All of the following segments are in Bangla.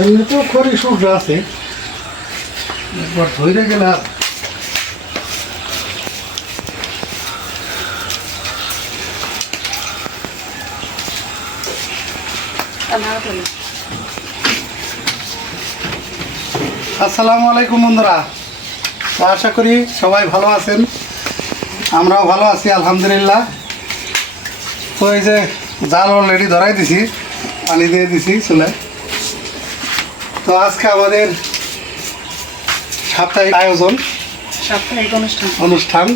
এমনি তো খড়ি সূর্য আছে, একবার ধরে গেলে আর আসসালামু আলাইকুম বন্ধুরা, আশা করি সবাই ভালো আছেন। আমরাও ভালো আছি আলহামদুলিল্লাহ। তো এই যে জাল অলরেডি ধরাই দিছি, পানি দিয়ে দিছি চুলায়। তো আজকে আমাদের সাপ্তাহিক আয়োজন, সাপ্তাহিক অনুষ্ঠান।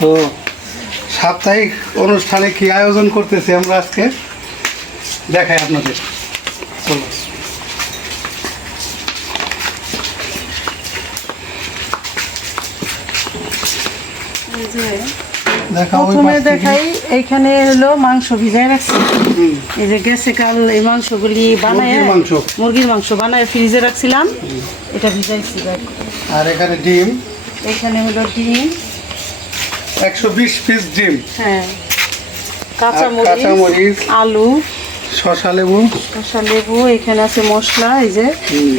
তো সাপ্তাহিক অনুষ্ঠানে কি আয়োজন করতেছি আমরা আজকে দেখাই আপনাদের। চলো প্রথমে দেখাই, এইখানে হলো মাংস ভিজাই রাখছি। এই যে গেছে কাল এই মাংসগুলি বানায়, মুরগির মাংস বানায় ফ্রিজে রাখছিলাম, এটা ভিজাইছি। আর এখানে ডিম, এখানে হলো ডিম 120 পিস ডিম, হ্যাঁ, কাঁচামরিচ, আলু, শসা লেবু। এখানে আছে মশলা, এই যে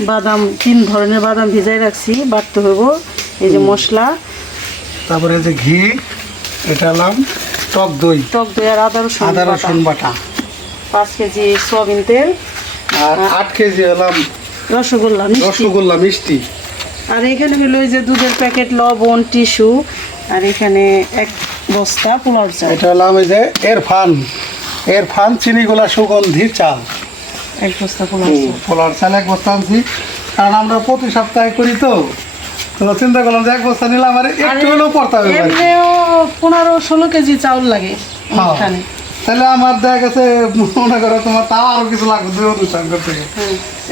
বাদাম, 3 ধরনের বাদাম ভিজাই রাখছি, বাটতে হইব। এই যে মশলা, তারপরে যে ঘি, এটা হলাম টক দই আর আদা রসুন বাটা, 5 কেজি সয়াবিন তেল, আর 8 কেজি হলাম রসগোল্লা মিষ্টি। আর এখানে হলো এই যে দুধের প্যাকেট, লবণ, টিস্যু, আর এখানে 1 বস্তা পোলাও চাল। এটা হলাম এই যে এরফান চিনিগুলা সুগন্ধি চাল, 1 বস্তা পোলাও চাল 1 বস্তা আনছি। কারণ আমরা প্রতি সপ্তাহে করি, তো চিন্তা করলাম যে 1 বস্তা নিলাম, আর একটু হলেও পড়তে হবে। 15-16 কেজি চাউল লাগে এখানে। তাহলে আমার দেখা গেছে, মনে করো তোমার তাও আরো কিছু লাগবে 2 অনুষ্ঠান করতে।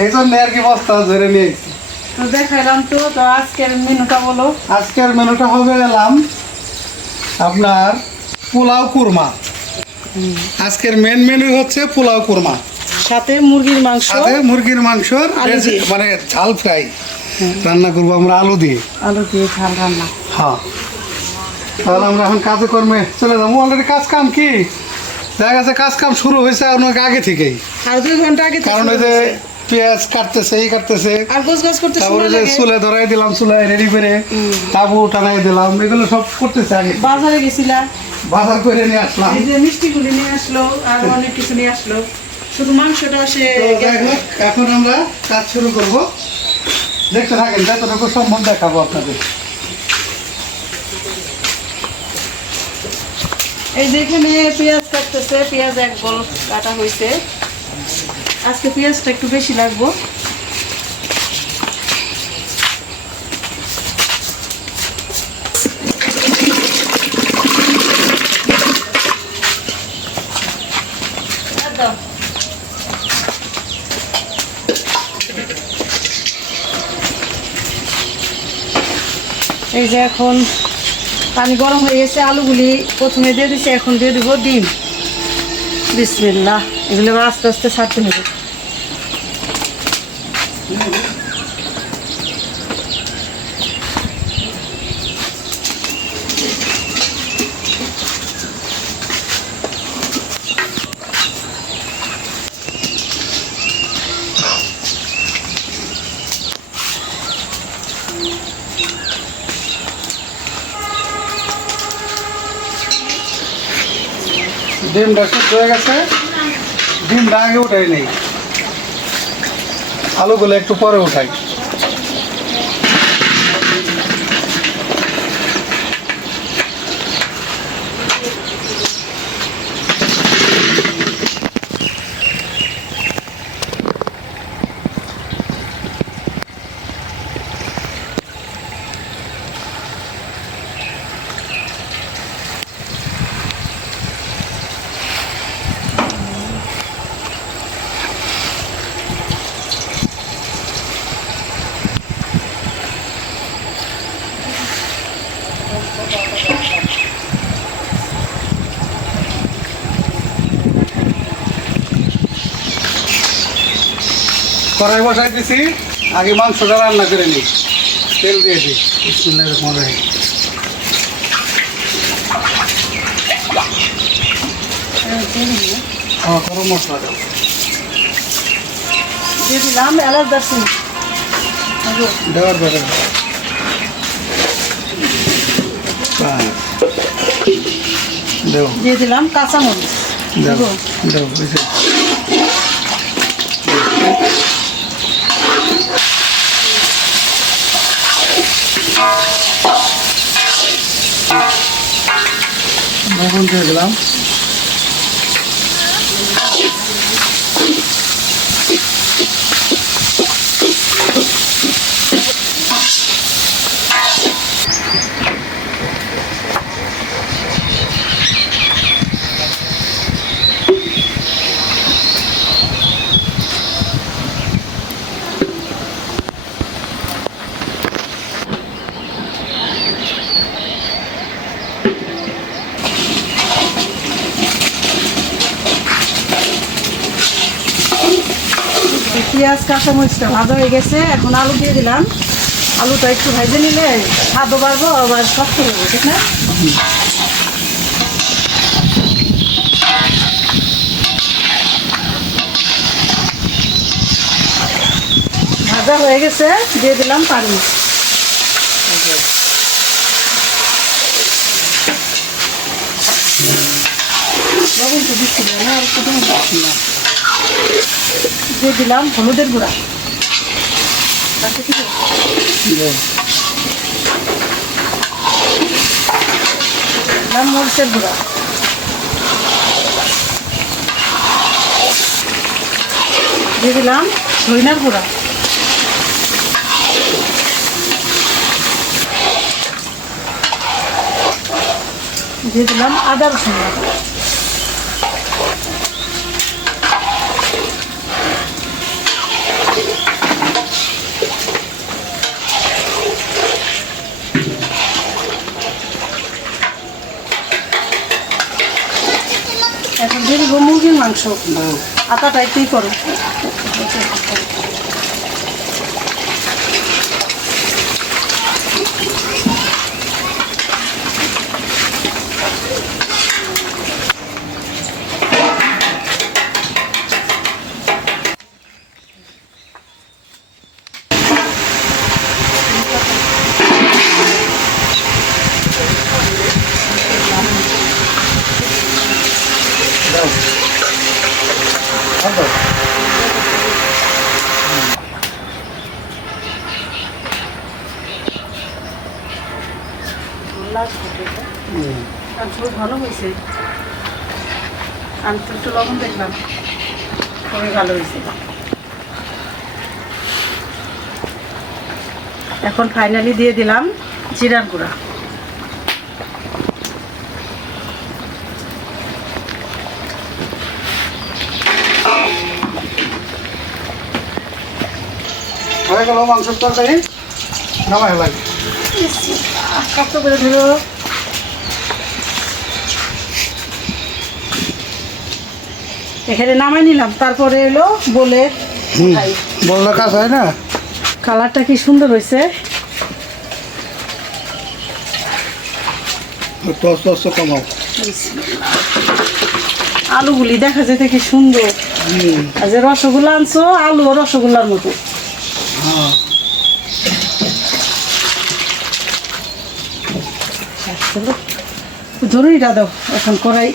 এই জন্য আর কি বস্তা ধরে নিয়েছি। তো দেখাইলাম। তো আজকের মেনুটা বলো। আজকের মেনুটা হবে এলাম আপনার পোলাও কুরমা। আজকের মেন মেনু হচ্ছে পোলাও কুরমা, সাথে মুরগির মাংসর মানে ঝাল ফ্রাই রান্না করবো আমরা, আলু দিয়ে ঝাল রান্না। হ্যাঁ, তাহলে আমরা এখন কাজে কর্মে চলে যাবো। অলরেডি কাজ কাম কি দেখা গেছে, কাজ কাম শুরু হয়েছে অনেক আগে থেকেই, আর 2 ঘন্টা আগে। কারণ ওই যে পেঁয়াজ কাটতেছে, তারপরে যে চুলে ধরাই দিলাম, চুলায় রেডি করে তাবু টানাই দিলাম, এগুলো সব করতেছে আগে। বাজারে গেছিলাম, বাজার করে নিয়ে আসলাম, এই যে মিষ্টিগুলি নিয়ে আসলো, আর অনেক কিছু নিয়ে আসলো, শুধু মাংসটা আসে। এখন আমরা কাজ শুরু করব, দেখতে থাকেন, যতটুকু সম্ভব দেখাবো আপনাদের। এই যে এখানে পেঁয়াজ কাটতেছে, পেঁয়াজ 1 বল কাটা হয়েছে। আজকে পেঁয়াজটা একটু বেশি লাগবো। এই যে এখন পানি গরম হয়ে গেছে, আলুগুলি প্রথমে দিয়ে দিচ্ছি, এখন দিয়ে দিব ডিম। বিসমিল্লাহ, এগুলো আস্তে আস্তে ছাড়তে হবে। ডিমটা সিদ্ধ হয়ে গেছে, ডিমটা আগে উঠাই নেই, আলুগুলো একটু পরে উঠাই। কড়াই বসাই দিছি, আগে মাংসটা রান্না করে নিই, তেল দিয়েছি। বিসমিল্লাহির রহমানির রহিম। গরম মশলা দাও। দিয়ে দিলাম এলাচ দারচিনি। দেওয়ার বেড়ে দেও দিয়ে দিলাম কাঁচামরিচ। দেও দেবো? দেও বুঝে লবণ দিয়ে দিলাম। পেঁয়াজ কাঁচামরিচটা ভাজা হয়ে গেছে, এখন আলু দিয়ে দিলাম। আলুটা একটু ভেজে নিলে স্বাদও বাড়বো আবার শক্ত হয়ে ঠিক না? ভাজা হয়ে গেছে, দিয়ে দিলাম পানি। লবণ তো দিচ্ছি না, আর একটু দিন না। দিয়ে দিলাম হলুদের গুঁড়া। তাতে কি দেবো? দেও দিলাম মরিচের গুঁড়া। দিয়ে দিলাম ধইনার গুঁড়া। দিয়ে দিলাম আদা রসুন বাটা। এখন দিয়ে দিব মুরগির মাংস। দেও আটাটা একটুই করো। দেও আর দাও। ঝোল ভালো হয়েছে। আমি তো একটু লবণ দেখলাম, খুবই ভালো হয়েছে। এখন ফাইনালি দিয়ে দিলাম জিরার গুঁড়া। হয়ে গেল মাংসের তরকারি, নামাই লাগে। কষ্ট করে ধরো। এখানে নামাই নিলাম, তারপরে এলো বলে খাই। বললে কাজ হয় না। কালারটা কি সুন্দর হয়েছে। টস টস কমাও। আলুগুলি দেখা যেতে কি সুন্দর। আর যে রসগোল্লা আনছো, আলু ও রসগোল্লার মতো। হ্যাঁ জরুরিটা দাও এখন কড়াই।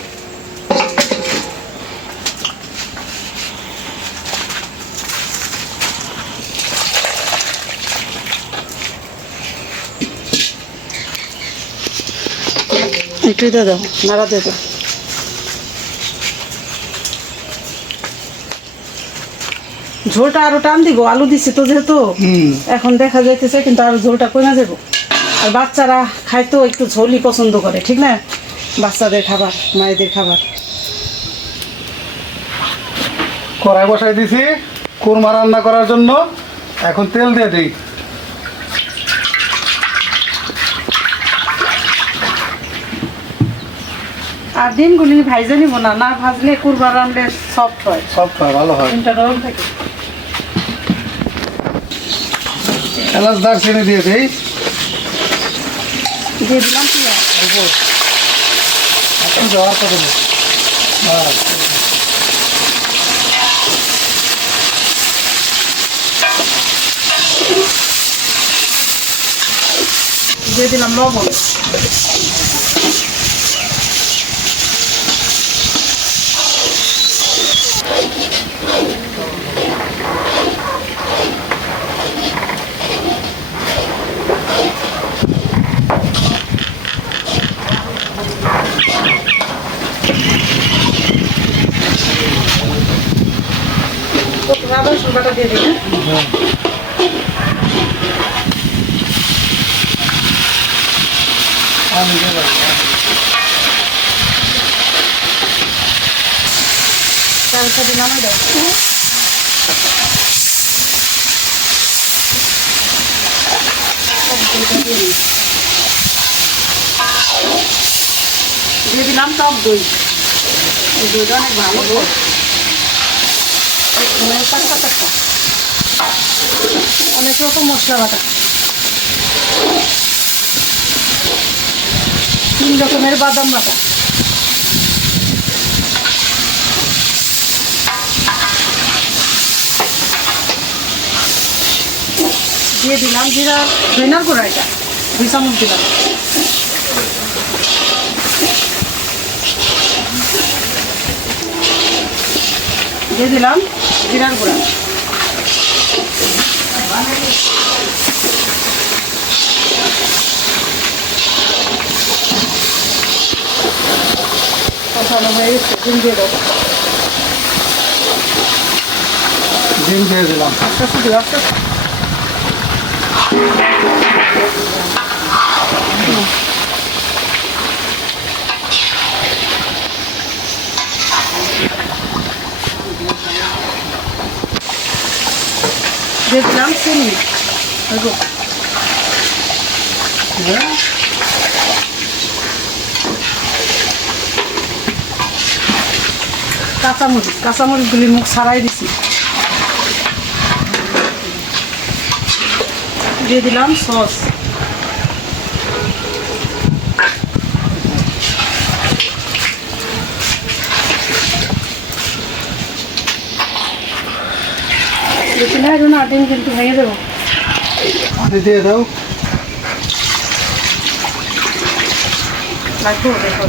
একটু দিয়ে দাও, নাড়া দিয়ে দাও। ঝোলটা আরো টান দিব, আলু দিছি তো যেহেতু এখন দেখা যাইতেছে, কিন্তু আরো ঝোলটা কমে যাব। আর বাচ্চারা খায় তো একটু ঝোলই পছন্দ করে, ঠিক না? বাচ্চাদের খাবার, মায়েদের খাবার। কড়াই বসাই দিছি কুরমা রান্না করার জন্য। এখন তেল দিয়ে দিই। আর ডিমগুলি ভাইজে নিব না, না ভাজলে কুরমা রান্নলে সফট হয়, সফট হয়, ভালো হয়। ডিমটা নরম থাকে। এলাচ দারচিনি দিয়ে দিই। দিয়ে দিলাম পেঁয়াজ। একটু দেওয়ার কথা না। দিয়ে দিলাম লবণ। আদা রসুন বাটা দিয়ে দিই। চালটা দিলাম দিয়ে দিলাম টক দই। এই দইটা অনেক ভালো অনেক রকম মশলা বাটা, 3 রকমের বাদাম বাটা, দিয়ে দিলাম জিরা ধনিয়ার গুঁড়া, এটা 2 চামচ দিলাম। দিয়ে দিলাম জিরার গুঁড়া, কষানো হয়ে গেছে, ডিম দিয়ে দেবো। ডিম দিয়ে দিলাম। আস্তে আস্তে দিও, আস্তে আস্তে। দিয়ে দিলাম চিনি, কাঁচামরিচগুলি মুখ ছাড়াই দিছি। দিয়ে দিলাম সস, বেশি না না ডিম কিন্তু ভেঙে দেবো। পানি দিয়ে দাও। লাগবে দেখো,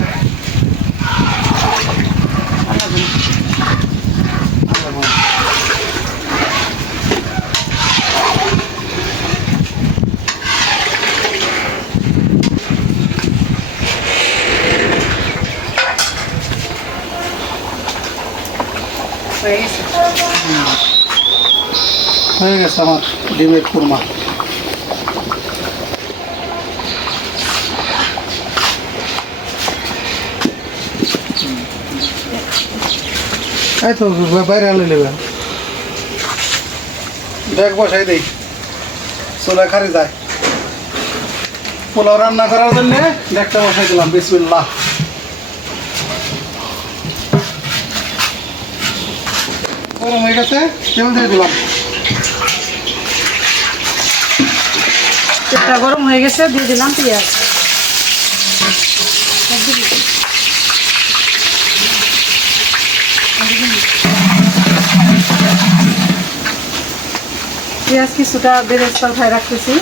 হয়ে গেছে। হয়ে গেছে আমার ডিমের কুরমা। এই তো বাইরে আনলে নেবে, ব্যাগ বসাই দিই, চুলা খারি যায়। পোলাও রান্না করার জন্য ব্যাগটা বসাই দিলাম। বিসমিল্লাহ। গরম হয়ে গেছে, তেল দিয়ে দিলাম। তেলটা গরম হয়ে গেছে, দিয়ে দিলাম পেঁয়াজ। পেঁয়াজ কিছুটা বেরেস্তা উঠায় রাখতেছি।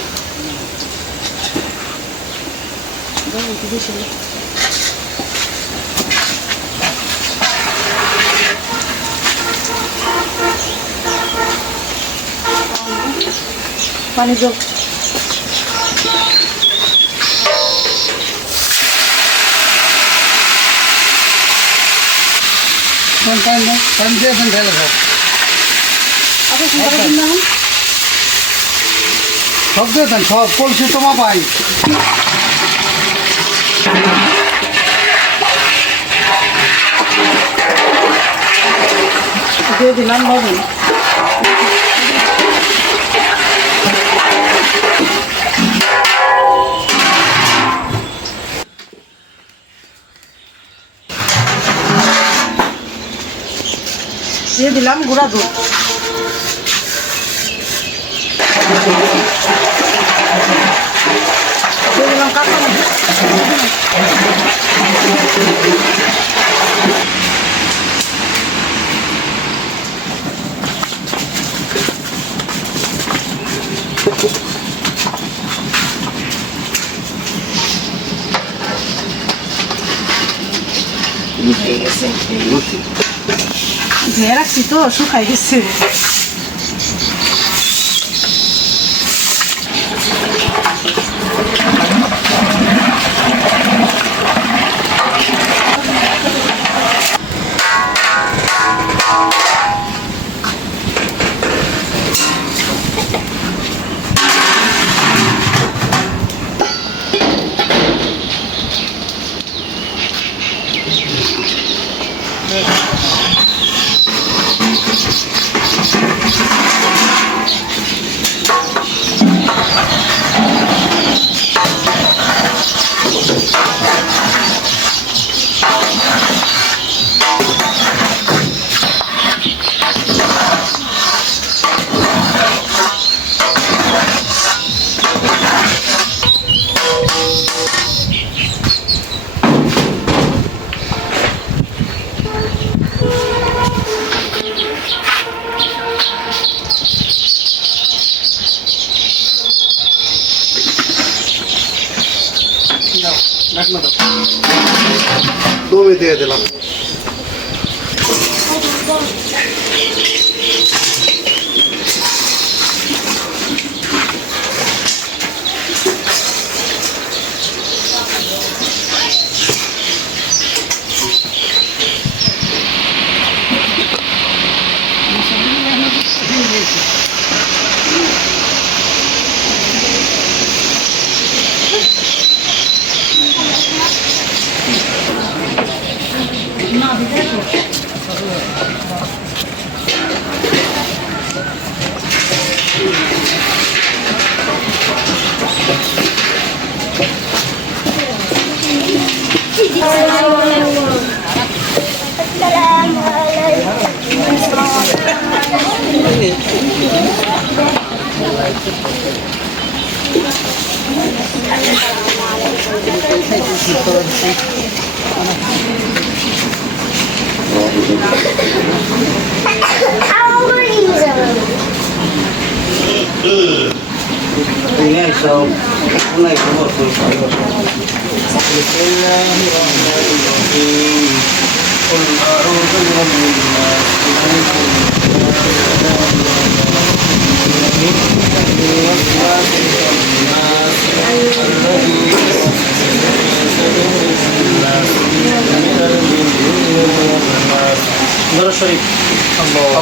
পানি যোগ, টাইম দিয়েছেন ঢেলে সব। আচ্ছা সুন্দর দিন না, সব দিয়েছেন, সব কলসি তোমা পাই। দিয়ে দিলাম লবণ। দিয়ে দিলাম গুঁড়া দুধ। দিয়ে দিলাম কাঁচামরিচ। হয়ে গেছে ধুয়ে রাখছি তো শুকাই গেছে দমে দিয়ে দিলাম How old are you?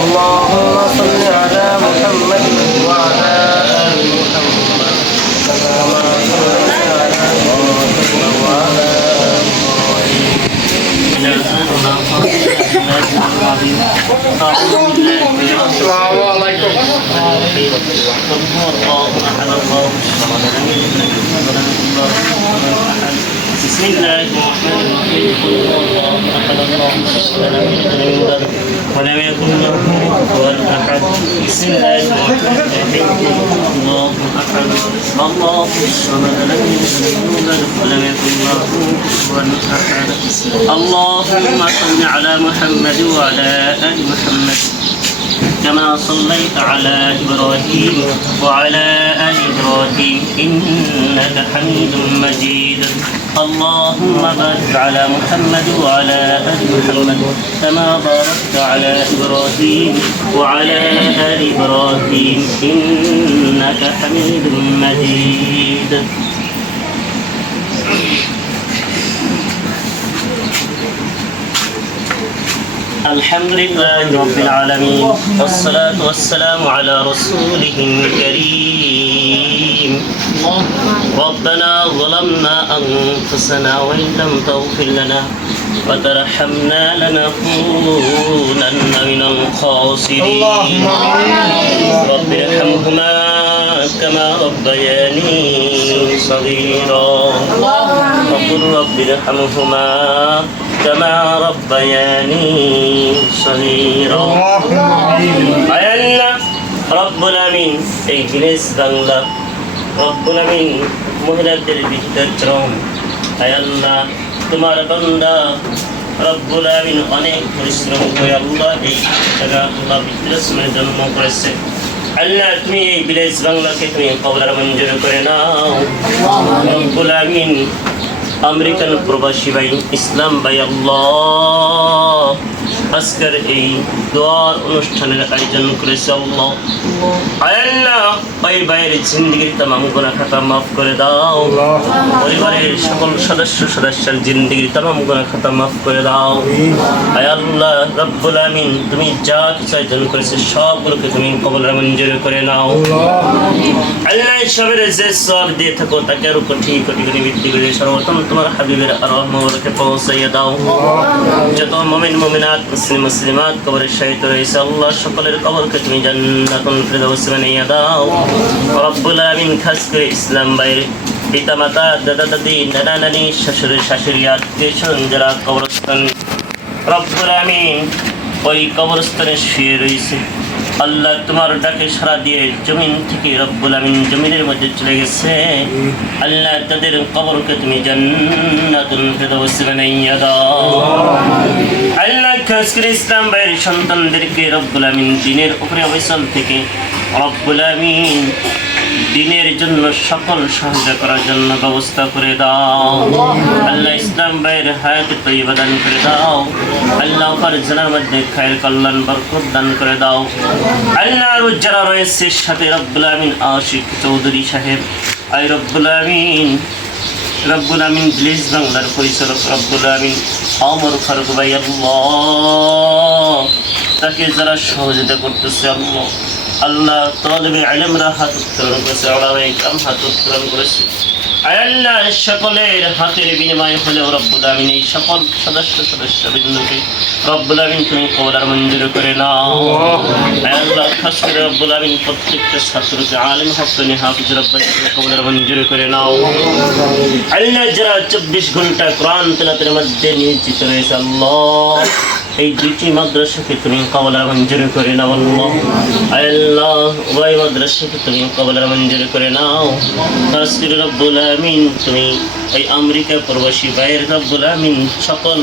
اللهم صل على محمد وعلى آل محمد كما صليت على إبراهيم وعلى آل السلام عليكم. بسم الله الرحمن الرحيم. قل هو الله احد الله الصمد لم يلد ولم يكن له كفوا احد. بسم الله الرحمن الرحيم. قل هو الله احد الله الصمد لم يلد ولم يكن له كفوا احد. اللهم صل على محمد وعلى ال محمد كما صليت على إبراهيم وعلى آل إبراهيم إنك حميد مجيد. اللهم بارك على محمد وعلى آل محمد كما باركت على إبراهيم وعلى آل إبراهيم إنك حميد مجيد. الحمد لله رب العالمين والصلاة والسلام على رسوله الكريم. ربنا ظلمنا أنفسنا وإن لم تغفر لنا وترحمنا لنكونن من الخاسرين. رب ارحمهما كما ربياني صغيرا وقل رب ارحمهما كما ربياني صغيرا. আয়াল্লাহ রব্বুল আমিন এই জিনিস বাংলা রব্বুল আমিন মহিলাদের বিদ্যাশ্রম আয়াল্লাহ তোমার বান্দা রব্বুল আমিন অনেক পরিশ্রম করে আল্লাহ এই জায়গা আল্লাহ বিদ্যাশ্রমের জন্ম করেছে। আল্লাহ তুমি এই বিলেজ বাংলাকে তুমি কবুল মঞ্জুর করে নাও রব্বুল আমিন। আমেরিকান প্রবাসী ভাই ইসলাম ভাই আল্লাহ আজকের এই দোয়ার অনুষ্ঠানের আয়োজন করেছে আল্লাহ। আল্লাহ ওই ভাইয়ের জিন্দিগির তামাম গুনাহ খাতা মাফ করে দাও, পরিবারের সকল সদস্যের জিন্দিগির তামাম গুনাহ খাতা মাফ করে দাও। আয় আল্লাহ রব্বুল আমিন, তুমি যা কিছু আয়োজন করেছে সবগুলোকে তুমি কবুল আর মঞ্জুর করে নাও। আল্লাহ সবের যে সব দিয়ে থাকো তাকে আরো কোটি কোটি কোটি বৃদ্ধি করে সর্বপ্রথম তোমার হাবিবের আরওয়াহ মোবারকে পৌঁছাইয়া দাও। যত মুমিন মুমিনাত মুসলিম মুসলিমাত কবরে শহীদ রয়েছে আল্লাহ সকলের কবরকে তুমি জান্নাতুল ফিরদাউস বানাইয়া দাও রব্বুল আমিন। খাস করে ইসলাম ভাইয়ের পিতা মাতা দাদা দাদি নানা নানি শ্বশুর শাশুড়ি আত্মীয় স্বজন যারা কবরস্থান রব্বুল আমিন ওই কবরস্থানে শুয়ে রয়েছে আল্লাহ তোমার ডাকে সাড়া দিয়ে জমিন থেকে রব্বুল আমিন জমিনের মধ্যে চলে গেছে আল্লাহ তাদের কবরকে তুমি জান্নাতুল ফিরদাউস বানাইয়া দাও। আল্লাহ খাস করে ইসলাম ভাইয়ের সন্তানদেরকে রব্বুল আমিন দিনের উপরে অবিচল থেকে রব্বুল আমিন দিনের জন্য সকল সহায়তা করার জন্য ব্যবস্থা করে দাও আল্লাহ। ইসলাম ভাইয়ের হায়াতে তৈবা দান করে দাও আল্লাহ, ওপার জেলার মধ্যে খায়ের কল্যাণ বরকত দান করে দাও আল্লাহ। আর যারা রয়েছে সাথে রব্বুল আমিন আশিক চৌধুরী সাহেব আই রব্বুল আমিন ভিলেজ বাংলার পরিচালক রব্বুল আমিন আমর ফারুক ভাই আল্লাহ, তাকে যারা সহযোগিতা করতেছে আল্লাহ আল্লাহ তালেবে ইলমরা হাত উত্তোলন করেছে, ওলামায়ে কিরাম হাত উত্তোলন করেছে আল্লাহ। সকলের হাতের বিনিময় হলেও রব্বুল আমিন এই সকল সদস্যবৃন্দকে রব্বুল আমিন তুমি কবুল আর মঞ্জুর করে নাও আল্লাহ। খাস করে রব্বুল আমিন প্রত্যেকটা ছাত্রকে আলেম হকনি হাফিজ রব্বুল কবুল আর মঞ্জুর করে নাও আল্লাহ। যারা 24 ঘন্টা কোরআন তেলাওয়াতের মধ্যে নিয়োজিত রয়েছে আল্লাহ, এই দুইটি মাদ্রাসাকে তুমি কবুল আর মঞ্জুর করে নাও আল্লাহ। ওই মাদ্রাসাকে তুমি কবুল আর মঞ্জুর করে নাও। খাস করে রব্বুল আমিন তুমি এই আমেরিকা প্রবাসী ভাইয়ের রব্বুল আমিন সকল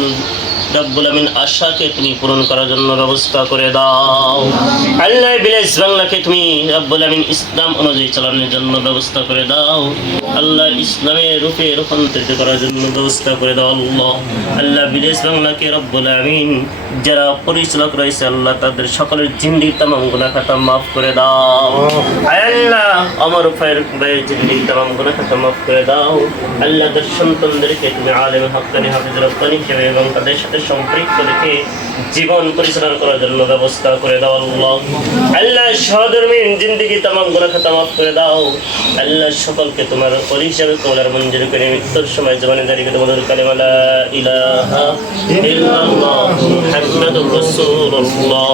রব্বুল আমিন আশাকে তুমি পূরণ করার জন্য ব্যবস্থা করে দাও আল্লাহ। ভিলেজ বাংলাকে তুমি রব্বুল আমিন ইসলাম অনুযায়ী চালানোর জন্য ব্যবস্থা করে দাও আল্লাহ। ইসলামের রূপে রূপান্তরিত করার জন্য ব্যবস্থা করে দাও আল্লাহ আল্লাহ। ভিলেজ বাংলাকে রব্বুল আমিন যারা পরিচালক রয়েছে আল্লাহ, তাদের সকলের জিন্দিগির তামাম গুনাহ খাতা মাফ করে দাও আল্লাহ। আমার ভাইয়ের জিন্দিগির তামাম গুনাহ খাতা মাফ করে দাও আল্লাহ। তার সন্তানদেরকে তুমি আলেম হাক্কানি হাফিজ রব্বানি হিসেবে এবং তাদের সাথে সম্পৃক্ত রেখে জীবন পরিচালনা করার জন্য ব্যবস্থা করে দাও আল্লাহ আল্লাহ। সহধর্মীর জিন্দিগি তামাম গুনাহ খাতা মাফ করে দাও আল্লাহ। সকলকে তোমার ওলি হিসাবে কবুল আর মঞ্জুর করে মৃত্যুর সময় জবানে দাঁড়িয়ে তোমাদের কালেমা লা ইলাহা ইল্লাল্লাহ মুহাম্মাদুর রাসূলুল্লাহ।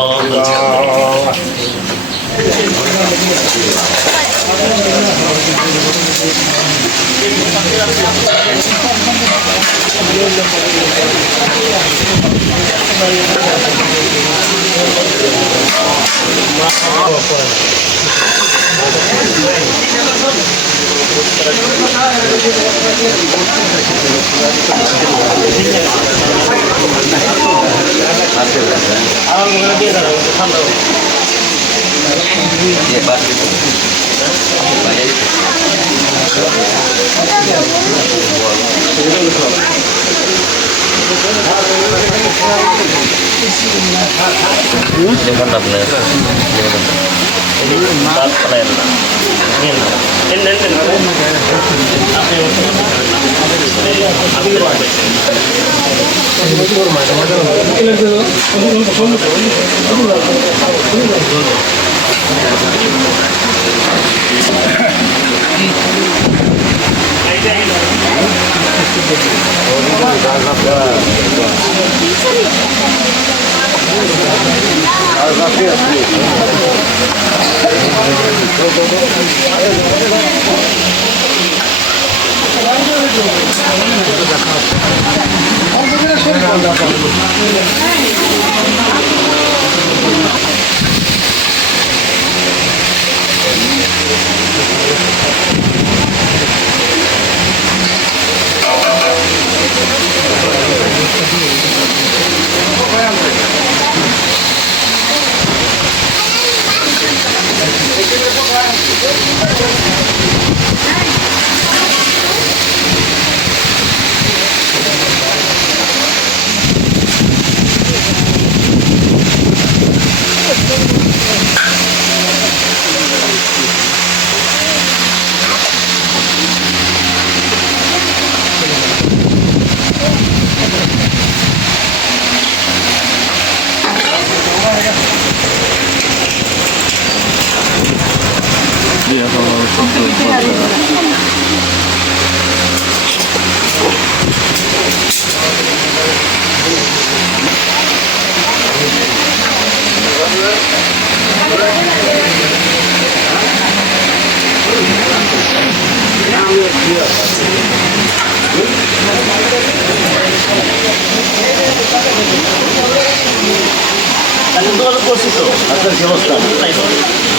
তাহলে যোগাযোগ করছি তো আপনার কি অবস্থা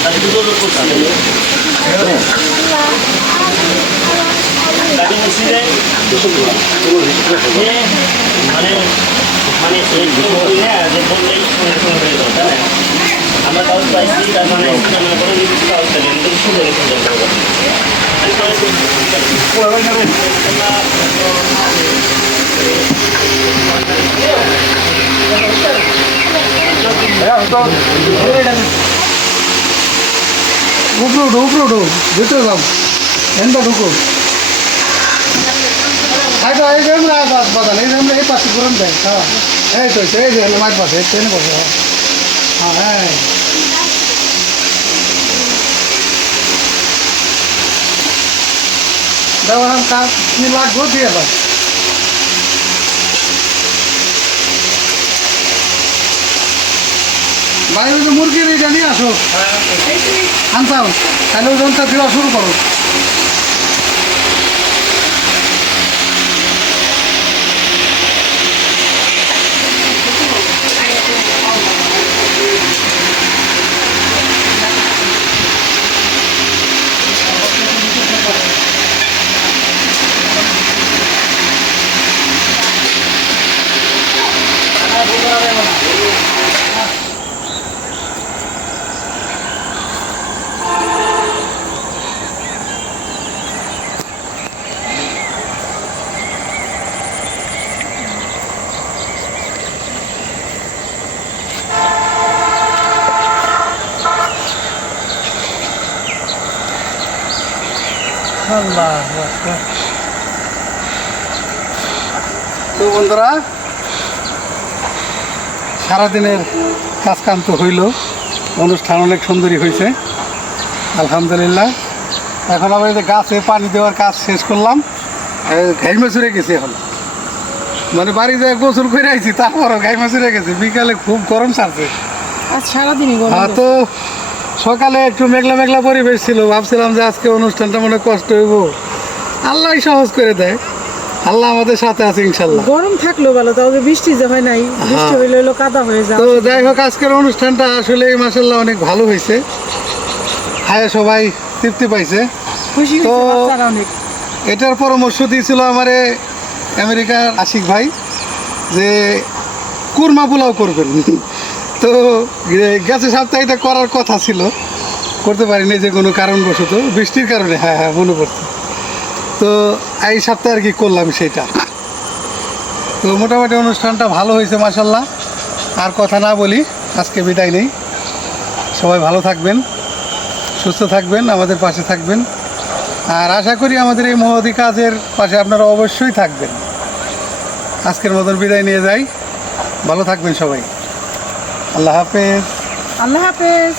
তাহলে যোগাযোগ করছি তাকে বলছি যে মানে মানে যে বললেই সঙ্গে সঙ্গে হয়ে যাবে তাই না আমরা কাগজ পাইছি তার মানে মনে করো নির্দিষ্ট কাগজ পাইলেন কিন্তু সুন্দর উপরে উঠো ভিতরে যাও এনবা ঢুকো এই যে আমরা বাদান এই যে আমরা এই পাশে ঘুরন দেয় হ্যাঁ এই তো এই যে মাছ পাশে ট্রেনে বসে হ্যাঁ ব্যবহার কাজ কি লাগবো দিয়ে যাও ভাই ওই যে মুরগির এইটা নিয়ে আসো আনতাম তাহলে ওজনটা দেওয়া শুরু করো তো বন্ধুরা সারাদিনের কাজ কাম তো হইল অনুষ্ঠান অনেক সুন্দরী হয়েছে আলহামদুলিল্লাহ এখন আবার এই যে গাছে পানি দেওয়ার কাজ শেষ করলাম ঘাইমা চুরে গেছি এখন মানে বাড়ি যায় গোসল করে আইছি তারপরও ঘাইমা চুরে গেছে বিকালে খুব গরম ছাড়ছে আজ সারাদিনই গরম হ্যাঁ তো সকালে একটু মেঘলা মেঘলা পরিবেশ ছিল ভাবছিলাম যে আজকে অনুষ্ঠানটা মনে কষ্ট হইব আল্লাহ সহজ করে দেয় আল্লাহ আমাদের সাথে আছে ইনশাল্লাহ গরম থাকলো ভালো তাও যে বৃষ্টি যে হয় নাই বৃষ্টি হইলে হলো কাদা হয়ে যায় তো যাই হোক আজকের অনুষ্ঠানটা আসলে মাসাল্লাহ অনেক ভালো হয়েছে হায় সবাই তৃপ্তি পাইছে খুশি তো হয়েছে বাচ্চারা অনেক এটার পরামর্শ দিয়েছিল আমারে আমেরিকার আশিক ভাই যে কুরমা পোলাও করবেন তো গেছে সপ্তাহে এটা করার কথা ছিল করতে পারিনি যে কোনো কারণবশত বৃষ্টির কারণে হ্যাঁ মনে পড়ছে তো এই সপ্তাহে আর কি করলাম সেটা তো মোটামুটি অনুষ্ঠানটা ভালো হয়েছে মাসাল্লাহ আর কথা না বলি আজকে বিদায় নেই সবাই ভালো থাকবেন সুস্থ থাকবেন আমাদের পাশে থাকবেন আর আশা করি আমাদের এই মহতি কাজের পাশে আপনারা অবশ্যই থাকবেন আজকের মতন বিদায় নিয়ে যাই ভালো থাকবেন সবাই আল্লাহ হাফেজ আল্লাহ হাফেজ